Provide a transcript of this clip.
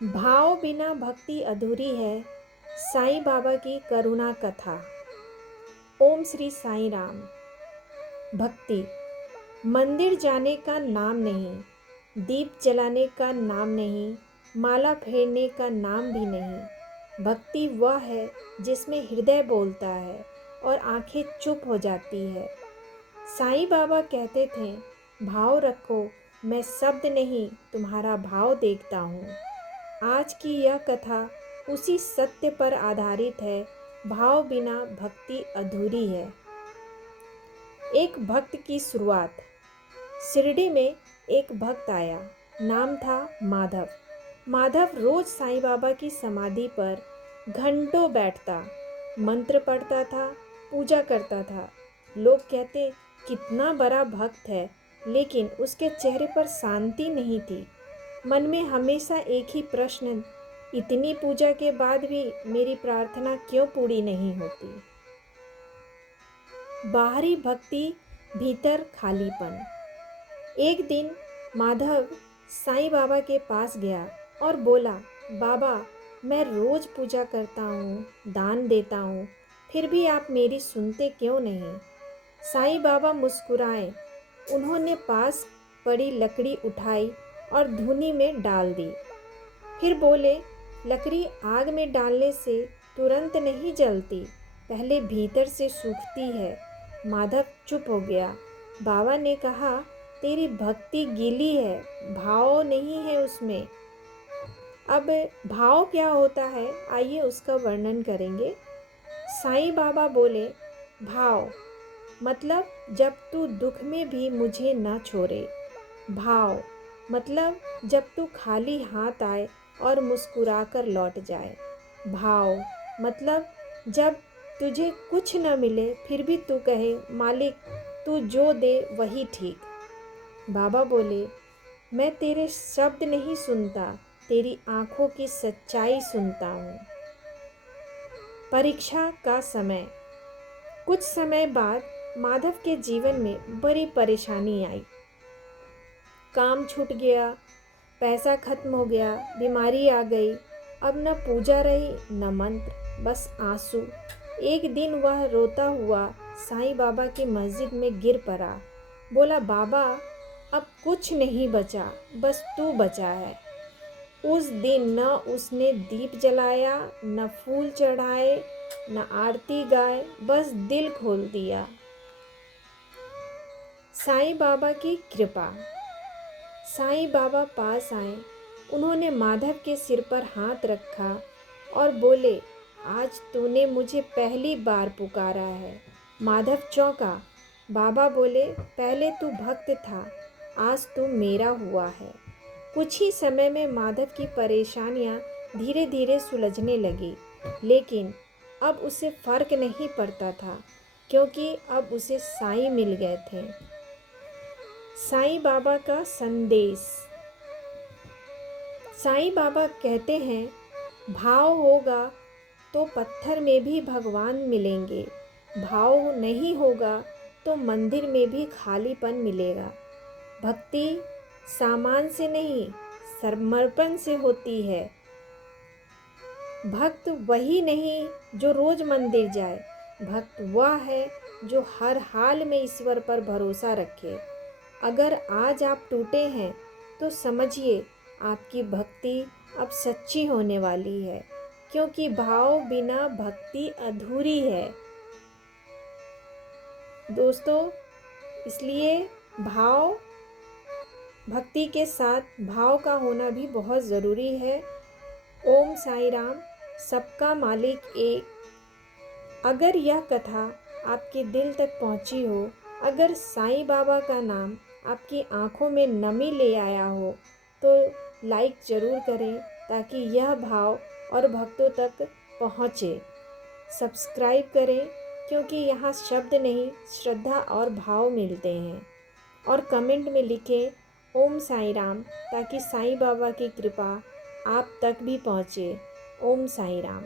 भाव बिना भक्ति अधूरी है। साईं बाबा की करुणा कथा। ओम श्री साईं राम। भक्ति मंदिर जाने का नाम नहीं, दीप जलाने का नाम नहीं, माला फेरने का नाम भी नहीं। भक्ति वह है जिसमें हृदय बोलता है और आंखें चुप हो जाती है। साईं बाबा कहते थे, भाव रखो, मैं शब्द नहीं तुम्हारा भाव देखता हूँ। आज की यह कथा उसी सत्य पर आधारित है। भाव बिना भक्ति अधूरी है। एक भक्त की शुरुआत। शिरडी में एक भक्त आया, नाम था माधव। माधव रोज साईं बाबा की समाधि पर घंटों बैठता, मंत्र पढ़ता था, पूजा करता था। लोग कहते, कितना बड़ा भक्त है, लेकिन उसके चेहरे पर शांति नहीं थी। मन में हमेशा एक ही प्रश्न, इतनी पूजा के बाद भी मेरी प्रार्थना क्यों पूरी नहीं होती। बाहरी भक्ति, भीतर खालीपन। एक दिन माधव साईं बाबा के पास गया और बोला, बाबा, मैं रोज पूजा करता हूँ, दान देता हूँ, फिर भी आप मेरी सुनते क्यों नहीं। साईं बाबा मुस्कुराए। उन्होंने पास पड़ी लकड़ी उठाई और धूनी में डाल दी। फिर बोले, लकड़ी आग में डालने से तुरंत नहीं जलती, पहले भीतर से सूखती है। माधव चुप हो गया। बाबा ने कहा, तेरी भक्ति गीली है, भाव नहीं है उसमें। अब भाव क्या होता है, आइए उसका वर्णन करेंगे। साईं बाबा बोले, भाव मतलब जब तू दुख में भी मुझे न छोड़े। भाव मतलब जब तू खाली हाथ आए और मुस्कुराकर लौट जाए। भाव मतलब जब तुझे कुछ न मिले फिर भी तू कहे, मालिक तू जो दे वही ठीक। बाबा बोले, मैं तेरे शब्द नहीं सुनता, तेरी आंखों की सच्चाई सुनता हूँ। परीक्षा का समय। कुछ समय बाद माधव के जीवन में बड़ी परेशानी आई। काम छूट गया, पैसा खत्म हो गया, बीमारी आ गई। अब न पूजा रही न मंत्र, बस आंसू। एक दिन वह रोता हुआ साईं बाबा की मस्जिद में गिर पड़ा। बोला, बाबा अब कुछ नहीं बचा, बस तू बचा है। उस दिन न उसने दीप जलाया, न फूल चढ़ाए, न आरती गाए, बस दिल खोल दिया। साईं बाबा की कृपा। साईं बाबा पास आए। उन्होंने माधव के सिर पर हाथ रखा और बोले, आज तूने मुझे पहली बार पुकारा है। माधव चौंका। बाबा बोले, पहले तू भक्त था, आज तू मेरा हुआ है। कुछ ही समय में माधव की परेशानियां धीरे धीरे सुलझने लगी, लेकिन अब उसे फर्क नहीं पड़ता था, क्योंकि अब उसे साईं मिल गए थे। साईं बाबा का संदेश। साईं बाबा कहते हैं, भाव होगा तो पत्थर में भी भगवान मिलेंगे, भाव नहीं होगा तो मंदिर में भी खालीपन मिलेगा। भक्ति सामान से नहीं, समर्पण से होती है। भक्त वही नहीं जो रोज मंदिर जाए, भक्त वह है जो हर हाल में ईश्वर पर भरोसा रखे। अगर आज आप टूटे हैं तो समझिए आपकी भक्ति अब सच्ची होने वाली है, क्योंकि भाव बिना भक्ति अधूरी है। दोस्तों, इसलिए भाव, भक्ति के साथ भाव का होना भी बहुत ज़रूरी है। ओम साईं राम। सबका मालिक एक। अगर यह कथा आपके दिल तक पहुंची हो, अगर साईं बाबा का नाम आपकी आंखों में नमी ले आया हो, तो लाइक ज़रूर करें ताकि यह भाव और भक्तों तक पहुँचे। सब्सक्राइब करें, क्योंकि यहाँ शब्द नहीं, श्रद्धा और भाव मिलते हैं। और कमेंट में लिखें ओम साईं राम, ताकि साईं बाबा की कृपा आप तक भी पहुँचे। ओम साईं राम।